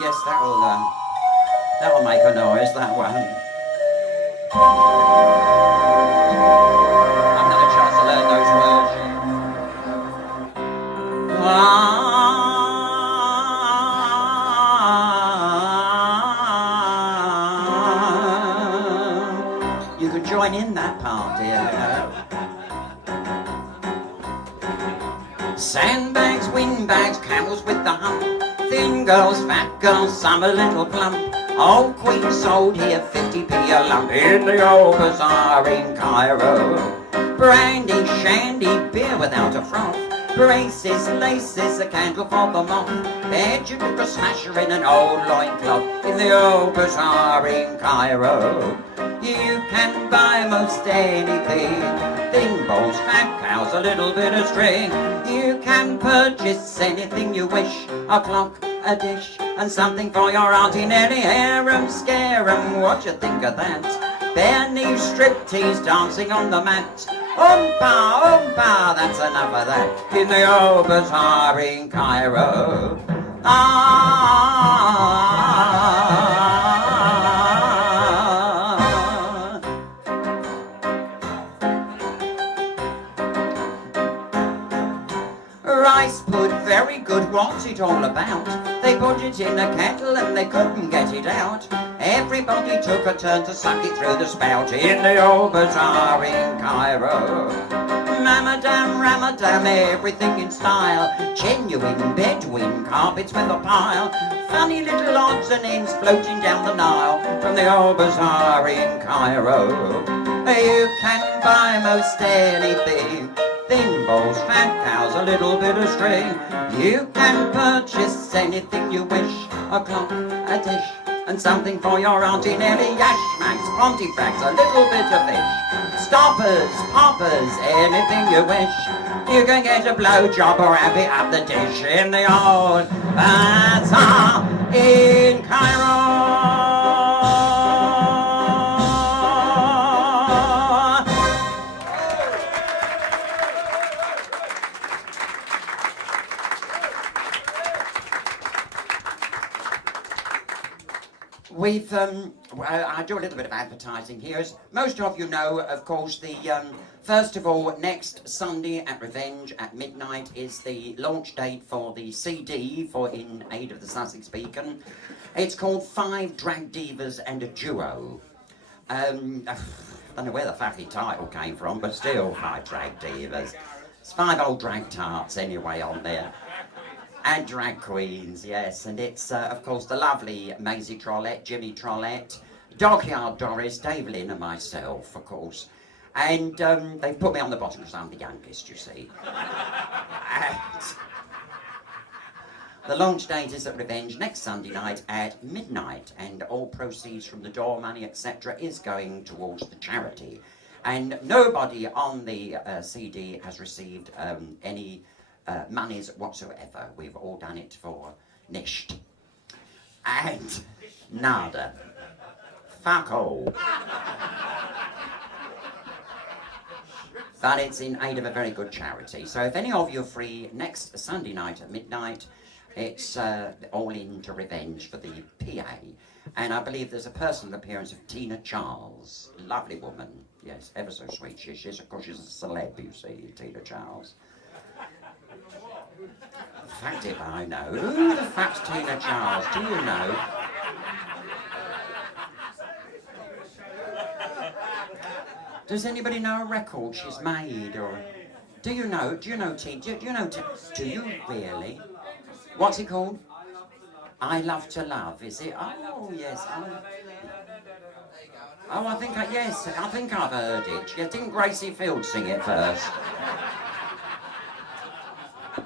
Yes, that'll make a noise, that one. I've had a chance to learn those words. You could join in that part, dear. Sandbags, windbags, camels with the hump, thin girls, fat girls, some a little plump. Old queen sold here 50p a lump in the old bazaar in Cairo. Brandy, shandy, beer without a froth, braces, laces, a candle for the moth. Bed you took a smasher in an old loincloth in the old bazaar in Cairo. You can buy most anything, thin bowls, fat cows, a little bit of string. You can purchase anything you wish, a clock, a dish, and something for your auntie Nellie. Harem, scarum, what you think of that? Bare knee striptease dancing on the mat. Oompa, that's enough of that in the old bazaar in Cairo. Rice pud, very good, what's it all about? They put it in a kettle and they couldn't get it out. Everybody took a turn to suck it through the spout in the old bazaar in Cairo. Mamadam, ramadam, everything in style. Genuine Bedouin carpets with a pile. Funny little odds and ends floating down the Nile from the old bazaar in Cairo. You can buy most anything, thin bowls, fat cows, a little bit of string. You can purchase anything you wish, a clock, a dish, and something for your auntie Nellie. Yashmaks, pontifex, a little bit of fish, stoppers, poppers, anything you wish. You can get a blowjob or have it up the dish in the old bazaar in Cairo. I do a little bit of advertising here. As most of you know, of course, first of all, next Sunday at Revenge at midnight is the launch date for the CD for In Aid of the Sussex Beacon. It's called 5 Drag Divas and a Duo. I don't know where the fucking title came from, but still 5 Drag Divas. It's 5 old drag tarts anyway on there. And drag queens, yes, and it's, of course, the lovely Maisie Trollet, Jimmy Trollet, Dockyard Doris, Dave Lynn and myself, of course. And they put me on the bottom because I'm the youngest, you see. And the launch date is at Revenge next Sunday night at midnight, and all proceeds from the door money, etc., is going towards the charity. And nobody on the CD has received any monies whatsoever. We've all done it for nisht. And nada. Fuck all. But it's in aid of a very good charity. So if any of you are free next Sunday night at midnight, it's all in to Revenge for the PA. And I believe there's a personal appearance of Tina Charles. Lovely woman. Yes, ever so sweet she is. Of course, she's a celeb, you see, Tina Charles. In fact, if I know. Who the fuck's Tina Charles? Do you know? Does anybody know a record she's made, or do you know Tina? Do you know? Do you really? What's it called? I Love to Love. Is it? Oh yes. Oh, I think I've heard it. Yeah, didn't Gracie Field sing it first?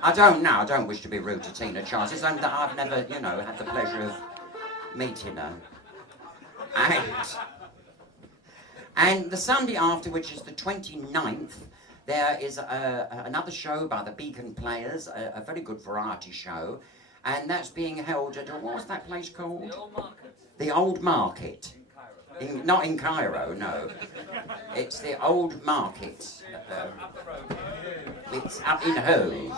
I don't know. I don't wish to be rude to Tina Charles. It's only that I've never, had the pleasure of meeting her. And the Sunday after, which is the 29th, there is another show by the Beacon Players, a very good variety show, and that's being held at, what was that place called? The Old Market. The Old Market. Not in Cairo, no. It's the Old Market. It's up in Hove,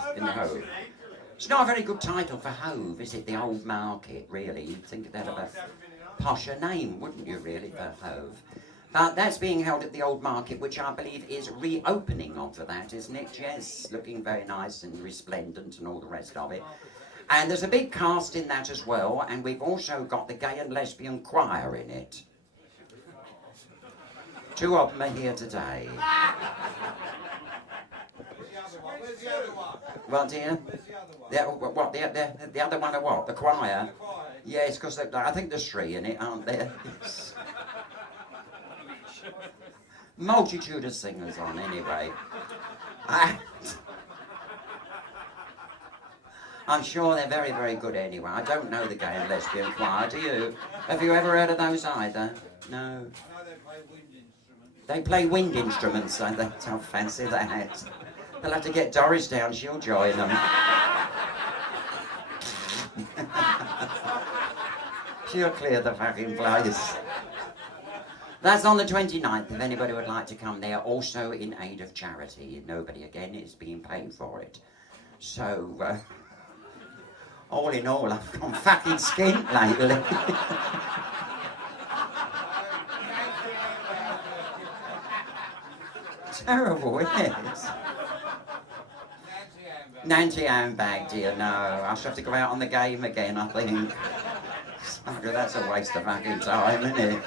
It's not a very good title for Hove, is it? The Old Market, really. You'd think that of a posher name, wouldn't you, really, for Hove? But that's being held at the Old Market, which I believe is reopening onto that, isn't it? Yes, looking very nice and resplendent and all the rest of it. And there's a big cast in that as well, and we've also got the gay and lesbian choir in it. 2 of them are here today. Where's the other one? What, dear? The other one or what? The choir? Yes, because I think there's 3 in it, aren't there? Yes. Multitude of singers on, anyway. I'm sure they're very, very good anyway. I don't know the gay and lesbian choir, do you? Have you ever heard of those either? No. They play wind instruments, so they don't fancy that. They'll have to get Doris down, she'll join them. She'll clear the fucking place. That's on the 29th, if anybody would like to come there, also in aid of charity. Nobody, again, is being paid for it. So, all in all, I've gone fucking skint lately. Terrible, isn't it? Nancy handbag, dear, no. I shall have to go out on the game again, I think. That's a waste of fucking time, isn't it?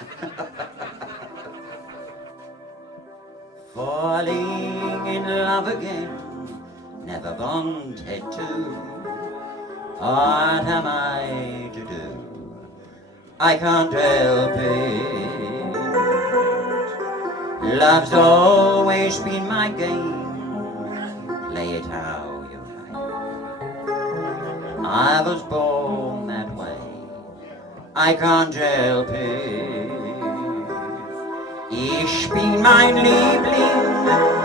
Falling in love again, never wanted to. What am I to do? I can't help it. Love's always been my game. Play it how you like. I was born that way. I can't help it. Ich bin mein Liebling,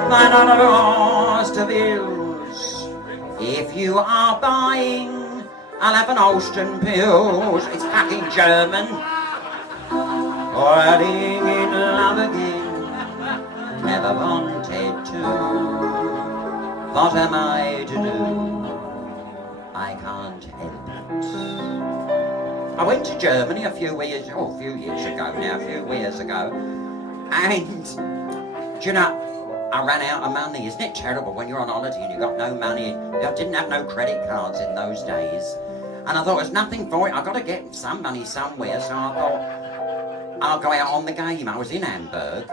mein allererster Wils. If you are buying, I'll have an Austrian Pils. It's fucking German. Falling in love again, never wanted to. What am I to do? I can't help it. I went to Germany a few years ago now, and, do you know, I ran out of money. Isn't it terrible when you're on holiday and you've got no money? I didn't have no credit cards in those days. And I thought, there's nothing for it. I've got to get some money somewhere. So I thought, I'll go out on the game. I was in Hamburg.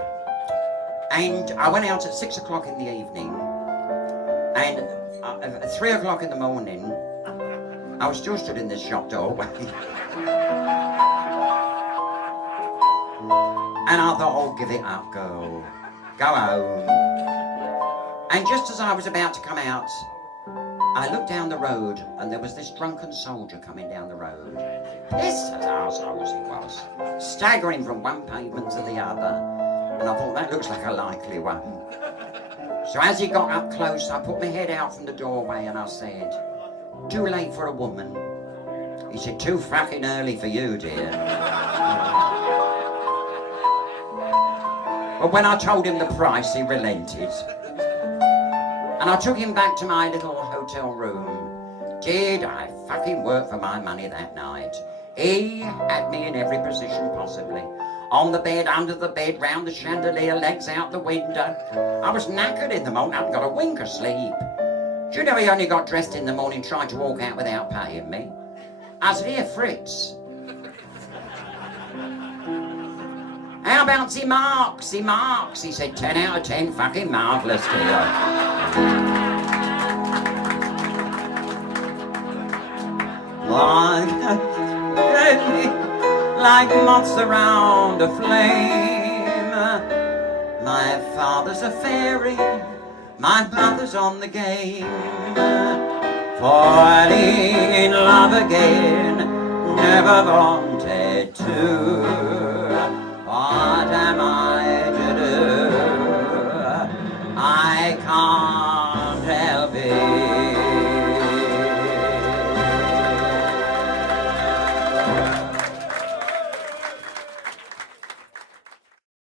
And I went out at 6 o'clock in the evening. And at 3 o'clock in the morning, I was still stood in this shop doorway. And I thought, oh, give it up, girl. Go home. And just as I was about to come out, I looked down the road and there was this drunken soldier coming down the road. Pissed as arseholes he was, staggering from one pavement to the other. And I thought, that looks like a likely one. So as he got up close, I put my head out from the doorway and I said, too late for a woman. He said, too fucking early for you, dear. But when I told him the price, he relented. And I took him back to my little hotel room. Did I fucking work for my money that night? He had me in every position possibly. On the bed, under the bed, round the chandelier, legs out the window. I was knackered in the morning, I hadn't got a wink of sleep. Do you know he only got dressed in the morning, tried to walk out without paying me? I said, here, Fritz. How about the marks? The marks? He said, 10 out of 10, fucking marvellous, dear. Like moths around a flame. My father's a fairy, my mother's on the game. Falling in love again, never wanted to.